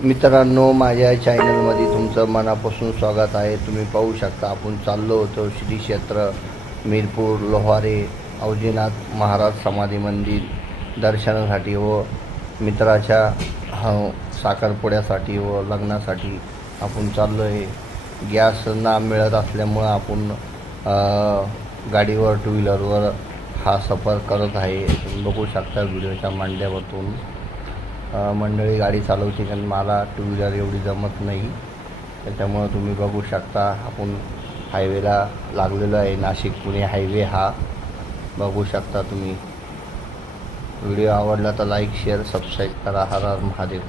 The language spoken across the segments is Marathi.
मित्रांनो, माझ्या चॅनलमध्ये तुमचं मनापासून स्वागत आहे। तुम्ही पाहू शकता आपण चाललो होतो श्री क्षेत्र मीरपूर लोहारे अवजीनाथ महाराज समाधी मंदिर दर्शनासाठी व मित्राच्या साखरपुड्यासाठी व लग्नासाठी आपण चाललो आहे। गॅस ना मिळत असल्यामुळं आपण गाडीवर टू व्हीलरवर हा सफर करत आहे। तुम्ही बघू शकता व्हिडिओच्या मांडल्यावरून मंडळी गाडी चालवते, कारण मला टू व्हीलर एवढी जमत नाही, त्याच्यामुळं तुम्ही बघू शकता आपण हायवेला लागलेलो आहे। नाशिक पुणे हायवे हा बघू शकता तुम्ही। व्हिडिओ आवडला तर लाईक शेअर सबस्क्राईब करा। हर हर महादेव।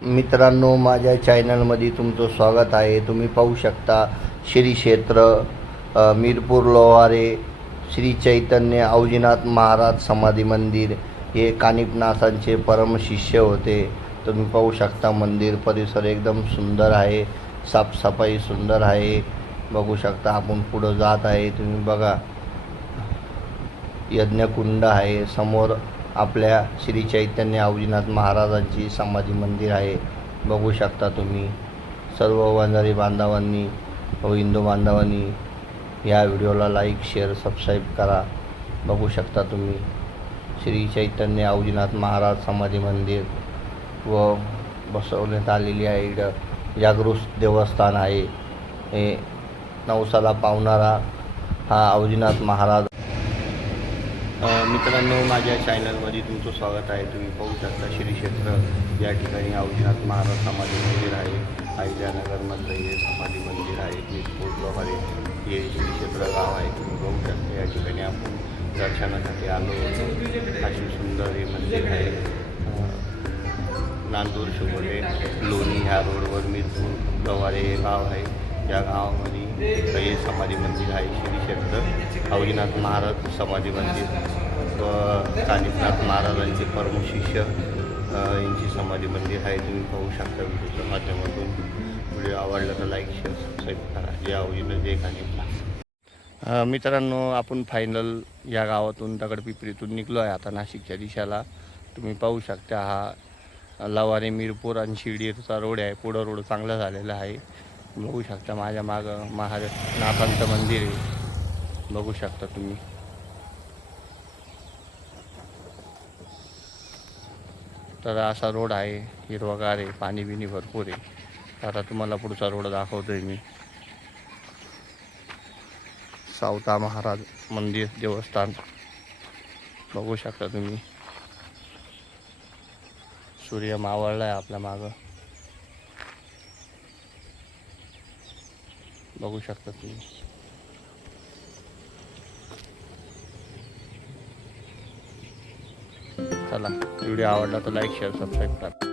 मित्रांनो, माझ्या चॅनलमध्ये तुमचं स्वागत आहे। तुम्ही पाहू शकता श्री क्षेत्र मीरपूर लोहारे श्री चैतन्य अवजीनाथ महाराज समाधी मंदिर हे कानिफनाथांचे परमशिष्य होते। तुम्ही पाहू शकता मंदिर परिसर एकदम सुंदर आहे, साफसफाई सुंदर आहे। बघू शकता आपण पुढं जात आहे। तुम्ही बघा यज्ञकुंड आहे समोर, आपल्या श्री चैतन्य अवजीनाथ महाराजांची समाधी मंदिर आहे। बघू शकता तुम्ही। सर्व वंजारी बांधवांनी व हिंदू बांधवांनी या व्हिडिओला लाईक शेअर सबस्क्राईब करा। बघू शकता तुम्ही श्री चैतन्य अवजीनाथ महाराज समाधी मंदिर व बसवण्यात आलेली आहे। इकडं जागृत देवस्थान आहे। हे नवसाला पावणारा हा अवजीनाथ महाराज मित्रांनो, माझ्या चॅनलमध्ये तुमचं स्वागत आहे. तुम्ही पाहू शकता श्री क्षेत्र या ठिकाणी अवजीनाथ महाराज समाधी मंदिर आहे. अहिल्यानगरमधलं हे समाधी मंदिर आहे. मी पोचलो आहे. हे श्री क्षेत्र गाव आहे. तुम्ही पाहू शकता या ठिकाणी आपण दर्शनासाठी आलो होतो. अशी सुंदर हे मंदिर आहे. नांदूर शोभले लोणी ह्या रोडवर मिरपूर गवारे हे गाव आहे. या गावामध्ये हे समाधी मंदिर आहे. श्री क्षेत्र अवजीनाथ महाराज समाधी मंदिर व कानिफनाथ महाराजांचे परम शिष्य यांची समाधी मंदिर आहे. तुम्ही पाहू शकता व्हिडिओच्या माध्यमातून. व्हिडिओ आवडला तर लाईक शेअर सबस्क्राईब करा. जय अवजीनाथ जय कानिफनाथ. मित्रांनो, आपण फायनल या गावातून दगडपिपरीतून निघलो आहे आता नाशिकच्या दिशेला. तुम्ही पाहू शकता हा लवारे मिरपूर आणि शिर्डीचा रोड आहे. पुढं रोड चांगला झालेला आहे. बघू शकता माझ्या मागं नाथांचं मंदिर आहे. बघू शकता तुम्ही. तर असा रोड आहे. हिरवागार आहे. पाणी बिनी भरपूर आहे. आता तुम्हाला पुढचा रोड दाखवतोय मी. सावता महाराज मंदिर देवस्थान बघू शकता तुम्ही. सूर्य मावळला आहे आपल्या मागं. बघू शकता तुम्ही. चला, व्हिडिओ आवडला तर लाईक शेअर सबस्क्राईब करा.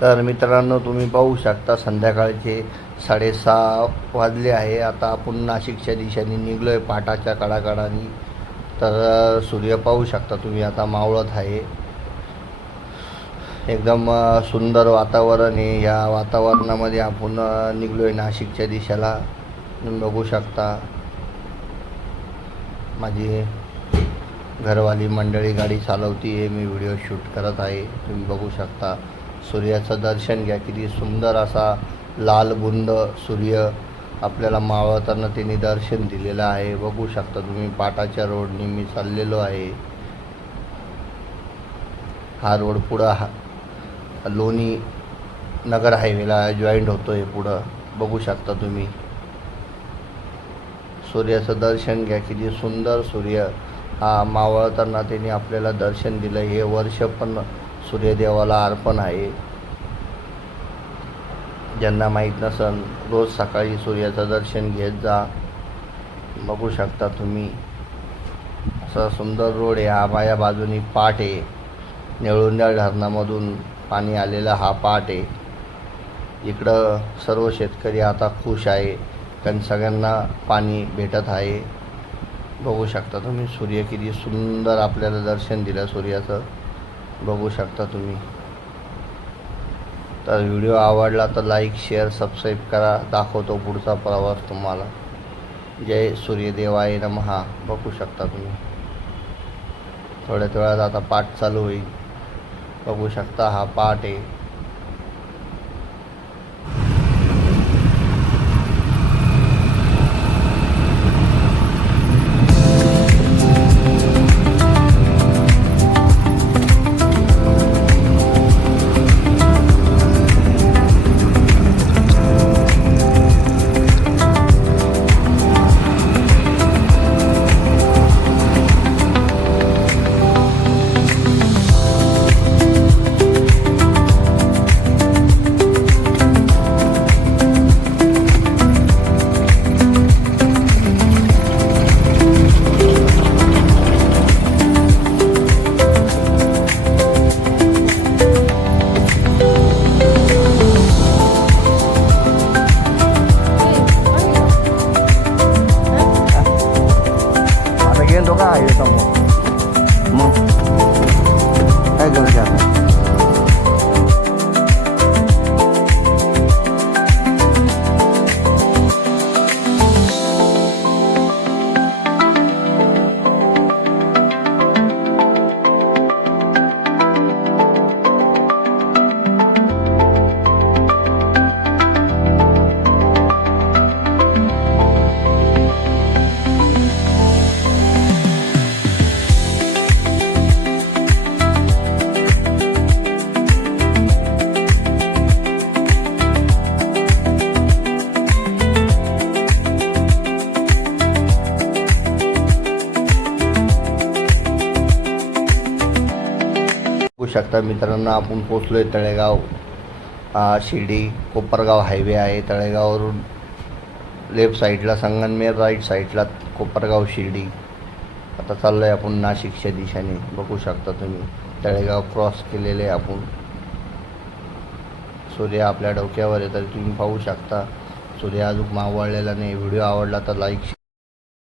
तर मित्रांनो, तुम्ही पाहू शकता संध्याकाळचे 6:30 वाजले आहे. आता आपण नाशिकच्या दिशेने निघलो आहे पाटाच्या कडाकडानी. तर सूर्य पाहू शकता तुम्ही आता मावळत आहे. एकदम सुंदर वातावरण आहे. या वातावरणामध्ये आपण निघलो आहे नाशिकच्या दिशेला. तुम्ही बघू शकता माझी घरवाली मंडळी गाडी चालवती आहे. मी व्हिडिओ शूट करत आहे. तुम्ही बघू शकता. सूर्याचं दर्शन घ्या. किती सुंदर असा लाल बुंद सूर्य आपल्याला मावळताना त्यांनी दर्शन दिलेलं आहे. बघू शकता तुम्ही. पाटाच्या रोडने मी चाललेलो आहे. हा रोड पुढं लोणी नगर हायवेला जॉईंट होतो आहे पुढं. बघू शकता तुम्ही. सूर्याचं दर्शन घ्या. किती सुंदर सूर्य हा मावळताना त्यांनी आपल्याला दर्शन दिलं. हे वर्ष पण सूर्यदेवाला अर्पण आहे. ज्यांना माहीत नसन, रोज सकाळी सूर्याचं दर्शन घेत जा. बघू शकता तुम्ही. असा सुंदर रोड आहे. हा माझ्या बाजूनी पाट आहे. नेळुंडा धरणामधून पाणी आलेला हा पाट आहे. इकडं सर्व शेतकरी आता खुश आहे, कारण सगळ्यांना पाणी भेटत आहे. बघू शकता तुम्ही. सूर्य किती सुंदर आपल्याला दर्शन दिलं सूर्याचं. बघू शकता तुम्ही. तर व्हिडिओ आवडला तर लाईक शेअर सबस्क्राईब करा. दाखवतो पुढचा प्रवास तुम्हाला. जय सूर्यदेवाय नमः. बघू शकता तुम्ही. थोड्याच वेळात आता पाठ चालू होईल. बघू शकता हा पाठ आहे. घेतो का हे समोर मग काय करायचं आता. शकता मित्रांनो, आपण पोचलो आहे तळेगाव शिर्डी कोपरगाव हायवे आहे. तळेगाववरून लेफ्ट साईडला संगमनेर, राईट साईडला कोपरगाव शिर्डी. आता चाललो आहे आपण नाशिकच्या दिशेने. बघू शकता तुम्ही तळेगाव क्रॉस केलेले आपण. सूर्य आपल्या डोक्यावर आहे तर तुम्ही पाहू शकता. सूर्य अजून मावळलेला नाही. व्हिडिओ आवडला तर लाईक